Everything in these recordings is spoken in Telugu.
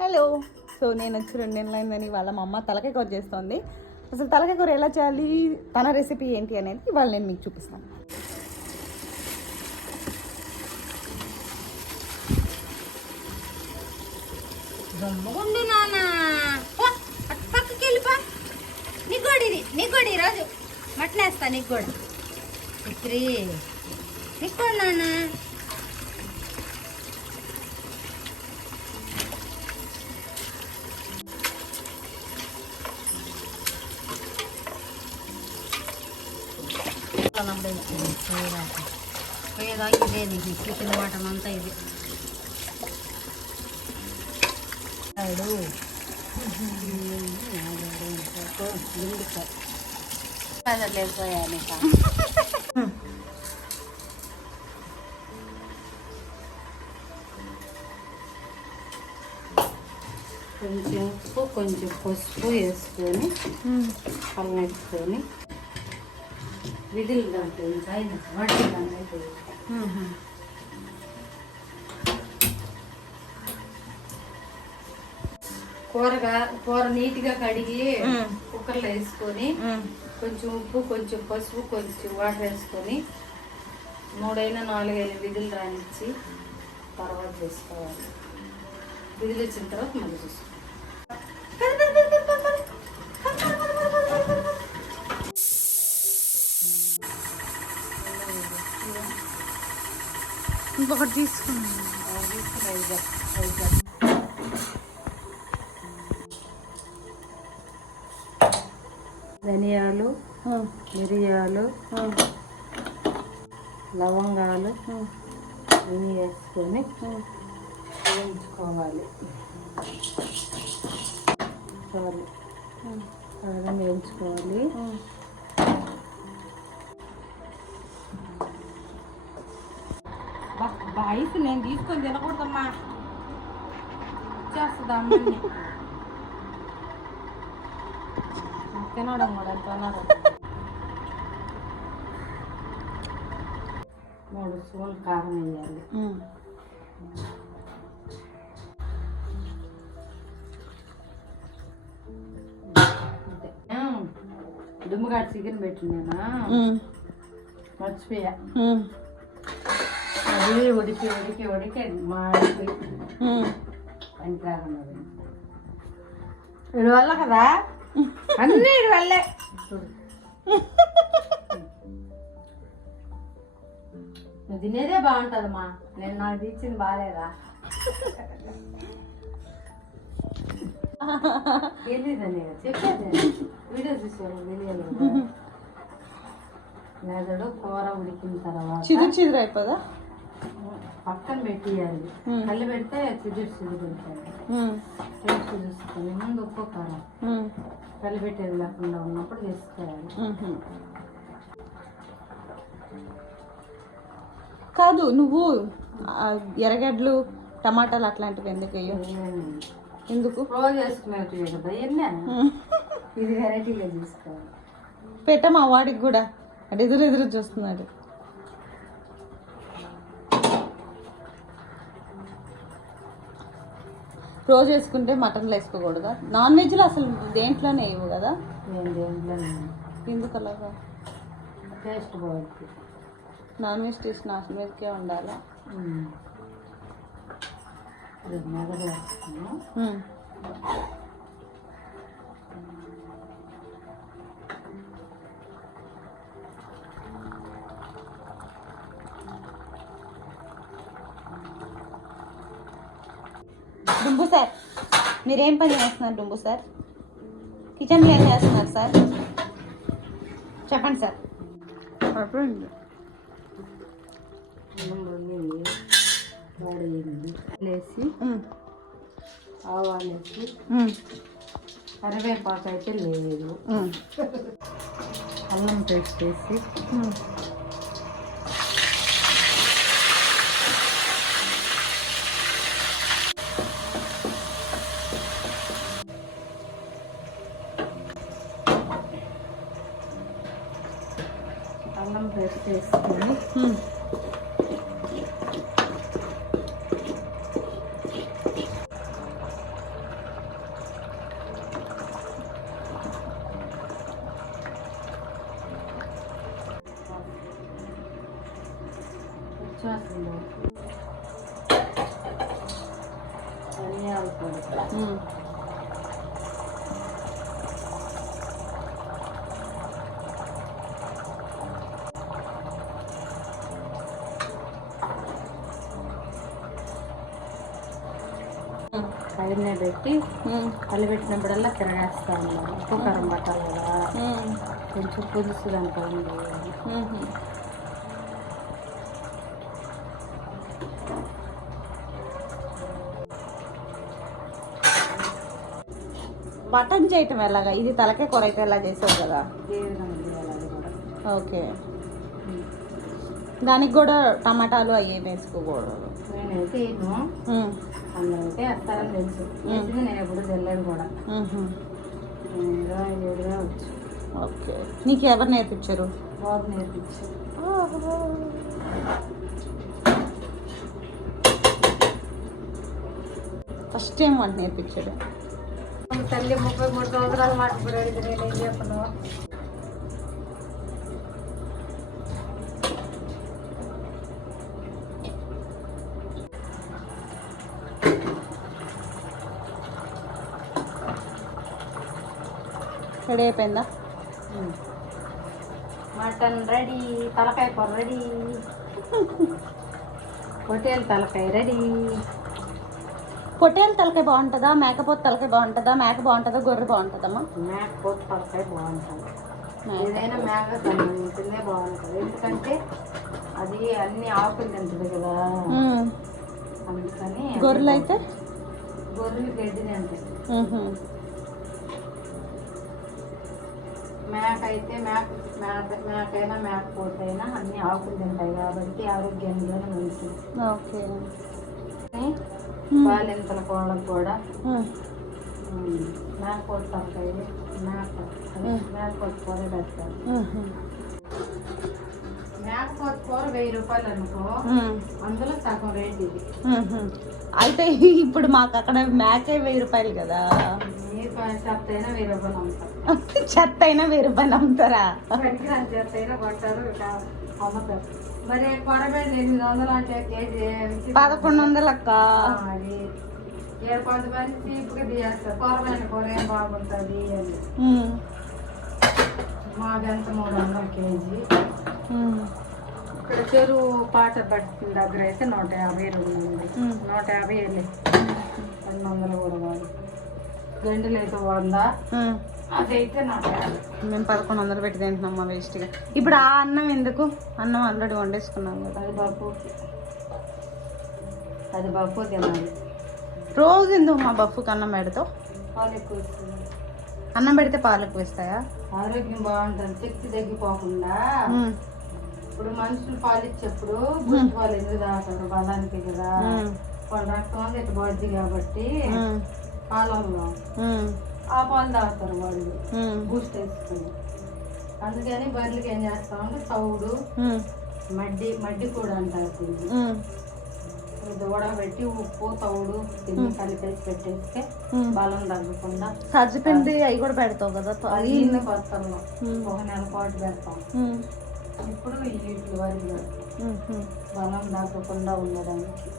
హలో. సో నేను వచ్చి రెండు నెలలు వాళ్ళ మా అమ్మ తలకాయ కూర చేస్తుంది. అసలు తలకాయ కూర ఎలా చేయాలి? తన రెసిపీ ఏంటి అనేది ఇవాళ నేను మీకు చూపిస్తాను. ఉండు నానా పక్కకి వెళ్ళిపా నీకు కూడా ఇది నీకు కూడా ఈరోజు మటనేస్తా నీకు కూడా. ఇత్రి. నీకు కూడా నాన్న పోయేదాకా ఇదే నీకు చికెన్ మటన్ అంతా ఇది లేకపోయాను కొంచెం ఉప్పు కొంచెం పసుపు వేసుకొని కలనెట్టుకొని విధులు దాంట్లో ఇంకా వాటి దాంట్లో కూరగా కూర నీట్గా కడిగి. కుక్కర్లో వేసుకొని కొంచెం ఉప్పు కొంచెం పసుపు కొంచెం వాటర్ వేసుకొని మూడైనా నాలుగైదు విధులు రానిచ్చి తర్వాత చేసుకోవాలి విధులు వచ్చిన తర్వాత మళ్ళీ చూసుకోవాలి. ఇంకొకటి తీసుకున్నాను ధనియాలు మిరియాలు లవంగాలు ఇవి వేసుకొని వేయించుకోవాలి. బాగా వేయించుకోవాలి. బాయిస్ నేను తీసుకొని తినకూడదమ్మా చేస్తుందా అమ్మని తినడం కూడా ఎంత అన్నారు మూడు స్పూన్ కారం వేయాలి అంతే దుమ్ముగాడు చికెన్ పెట్టినా మర్చిపోయా అది ఉడికి ఉడికి ఉడికి అది మాడిపోయి పనికి రాకుండా వీడి వల్ల కదా అన్నీ వీడి వల్లే చూడు నువ్వు తినేదే బాగుంటుందమ్మా నేను నాకు తెచ్చింది బాగాలేదా తెలియదని చెప్పేది వీడియో చూసాను తెలియదు మెదడు కూర ఉడికిన తర్వాత చిదురు చిదురు అయిపోదా పక్కన పెట్టేయాలి. కళ్ళు పెడితే పెడతాను టేస్ట్ చూసుకొని ముందు ఉప్పు కారం కళ్ళు పెట్టేది లేకుండా ఉన్నప్పుడు వేసుకోవాలి కాదు నువ్వు ఎర్రగడ్డలు టమాటాలు అట్లాంటివి ఎందుకు ఎందుకు? రోజు వేసుకునేవి కదా ఎన్న ఇది వెరైటీగా తీసుకోవాలి పెట్ట మా వాడికి కూడా. అటు ఎదురు ఎదురు చూస్తున్నాడు. రోజు వేసుకుంటే మటన్లో వేసుకోకూడదా? నాన్ వెజ్లో అసలు దేంట్లోనే వేయవు కదా? నేను దేంట్లో ఎందుకు అలాగా? టేస్ట్ బాగుంది నాన్ వెజ్ టేస్ట్ నాన్ వెజ్కే ఉండాలా? మెదడు మీరేం పని చేస్తున్నారు డుంబు సార్? కిచెన్లో ఏం చేస్తున్నారు సార్? చెప్పండి సార్. వేసి ఉమ్, ఆవాలు వేసి ఉమ్, కరివేపాకు అయితే లేదు. అల్లం పేస్ట్ వేసి 그래? 응. 좋았습니다. 안녕. 응. పైన పెట్టి ఉమ్. కలిపెట్టినప్పుడల్లా తిరగేస్తా ఉన్నాను ఉప్పు కారం పట్టాలి కదా. కొంచెం పులుసు దాంట్లో ఉంది. మటన్ చేయటం ఎలాగా? ఇది తలకే కూర అయితే ఎలా చేసావు కదా? ఓకే. దానికి కూడా టమాటాలు అవి వేసుకోకూడదు నేనైతే ఏమో అయితే వేస్తారని తెలుసు. వేసింది నేను ఎప్పుడు తెలియదు కూడా. ఓకే. నీకు ఎవరు నేర్పించారు? బాబు నేర్పించు. ఫస్ట్ టైం వంట నేర్పించాడు. తల్లి ముప్పై మూడు సంవత్సరాలు మాట్లాడాడు నేను ఏం చెప్పను? రెడీ అయిపోయిందా? మటన్ రెడీ తలకాయ కూర రెడీ. హోటల్ తలకాయ రెడీ. పొట్టేలు తలకాయ బాగుంటుందా? మేకపోతు తలకాయ బాగుంటుందా? మేక బాగుంటుందా? గొర్రె బాగుంటుందమ్మా? మేక పోతు తలకాయ బాగుంటుంది. ఏదైనా మేక సంబంధించిందే బాగుంటుంది. ఎందుకంటే అది అన్ని ఆకులు తింటుంది కదా. అందుకని గొర్రెలు అయితే గొర్రెలు గడ్డి తింటాయి మేక అయితే మేక మేక మేకైనా మేకపోతైనా అన్ని ఆకులు తింటాయి కాబట్టి ఆరోగ్యంగా మంచిది ఓకే. బాలింతల కోళ్ళకు కూడా మేకపోతు తలకాయ మేక. మేకపోతు కూర పెడతారు. మేకపోతు కూర వెయ్యి రూపాయలు అనుకో. అందులో సగం రేట్ ఇది. అయితే ఇప్పుడు మాకు అక్కడ మేకే వెయ్యి రూపాయలు కదా. చెత్త అయినా వెయ్యి రూపాయలు అమ్ముతారు. పదకొండు వందలు అక్క ఆ, అది. ఏడు కొంతమంది చీప్గా తీయేస్తారు. కొరమైన కూర ఏం బాగుంటుంది అని. ఉమ్. మాదంతా మూడు వందల కేజీ. ఇక్కడ చెరువు పాట పట్టిన దగ్గర అయితే నూట యాభై రెండు. నూట యాభై వెళ్ళి రెండు వందలు కూడా గంటలు అయితే వంద. అదైతే యాభై మేము పదకొండు వందలు పెట్టి తింటున్నాం మా వేస్ట్గా. ఇప్పుడు ఆ అన్నం ఎందుకు? అన్నం ఆల్రెడీ వండేసుకున్నాం కదా. అది బాపు. అది బాపు తినాలి. రోజు ఎందుకు మా బఫ్ఫుకి అన్నం పెడతావు? పాలు ఎక్కువ ఇస్తుంది అన్నం పెడితే పాలు ఎక్కువ ఇస్తాయా ఆరోగ్యం బాగుంటుంది. శక్తి తగ్గిపోకుండా. ఇప్పుడు మనుషులు పాలు ఇచ్చేప్పుడు పాలు ఎందుకు తాగుతారు? బలానికి కదా. వాళ్ళ రక్తం అంతా ఇటు కాబట్టి. పాలలో. ఆ పాలు తాగుతారు వాళ్ళు. బూస్ట్ వేసుకుని అందుకని బర్రెలకి ఏం చేస్తామంటే ఉమ్. మడ్డి మడ్డి కూడా అంటారు ఉడకబెట్టి ఉప్పు తౌడు తిని కలిపేసి పెట్టేస్తే. బలం తగ్గకుండా సజ్జపిండి అవి కూడా పెడతావు కదా అది కొత్తలో ఉమ్. ఒక నెల పాటు పెడతాం. ఇప్పుడు వీటి వరకు. బలం తగ్గకుండా ఉండడానికి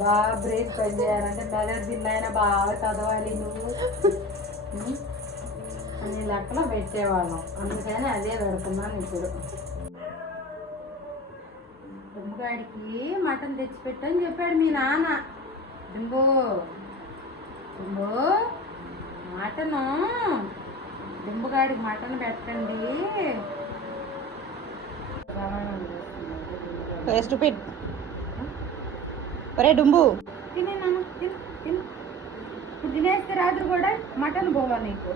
బాగా బ్రేక్ పని చేయాలంటే మెదడు దిన్నైనా బాగా చదవాలి నువ్వు. అన్ని లెక్కలు పెట్టేవాళ్ళం. అందుకని అదే పెడుతున్నాను ఇప్పుడు. దుంబగాడికి మటన్ తెచ్చిపెట్టని చెప్పాడు మీ నాన్న. దుంబు దుంబు మటను. దుంబగాడికి మటన్ పెట్టండి. స్టూపిడ్ ఒరే డుంబు. తినే నాన్న తిను తిను. ఇప్పుడు తినేస్తే రాత్రి కూడా మటన్ పోవాలి నీకు.